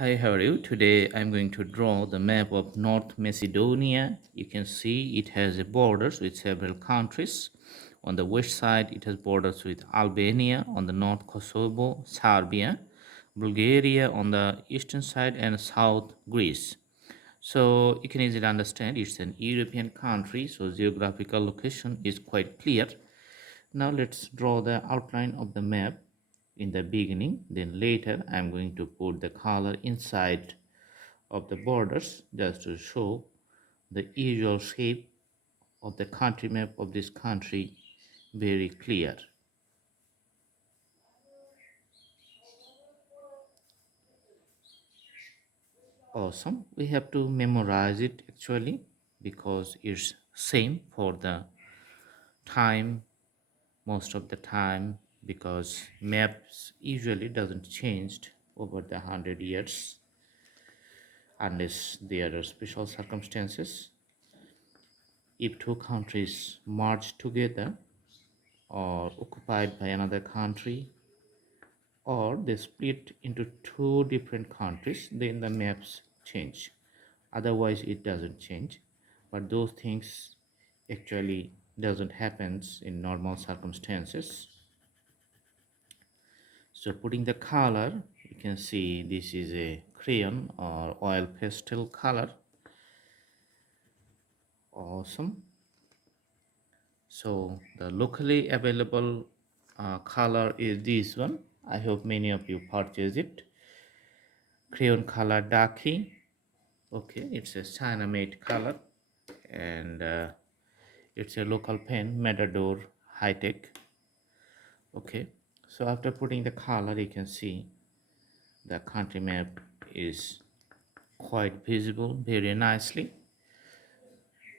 Hi, how are you? Today I'm going to draw the map of North Macedonia. You can see it has a borders with several countries. On the west side, it has borders with Albania, on the north Kosovo, Serbia, Bulgaria on the eastern side, and south Greece. So you can easily understand it's an European country, so geographical location is quite clear. Now let's draw the outline of the map in the beginning, then later I'm going to put the color inside of the borders just to show the usual shape of the country map of this country very clear. Awesome. We have to memorize it actually because it's same for the time most of the time, because maps usually doesn't changed over the 100 years unless there are special circumstances. If two countries merge together or occupied by another country, or they split into two different countries, then the maps change. Otherwise it doesn't change, but those things actually doesn't happen in normal circumstances. So putting the color, you can see this is a crayon or oil pastel color. Awesome. So the locally available color is this one. I hope many of you purchase it. Crayon color Darky. Okay, it's a China made color, and it's a local pen, Matador High Tech. Okay, so after putting the color, you can see the country map is quite visible very nicely.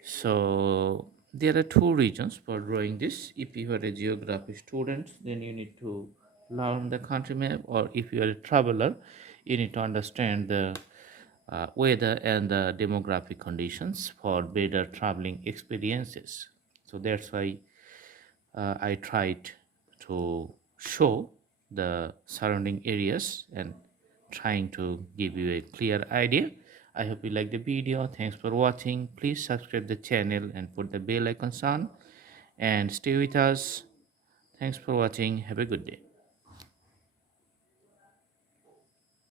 So there are two regions for drawing this. If you are a geography student, then you need to learn the country map, or if you are a traveler, you need to understand the weather and the demographic conditions for better traveling experiences. So that's why I tried to show the surrounding areas and trying to give you a clear idea. I hope you like the video. Thanks for watching. Please subscribe the channel and put the bell icon on and stay with us. Thanks for watching. Have a good day.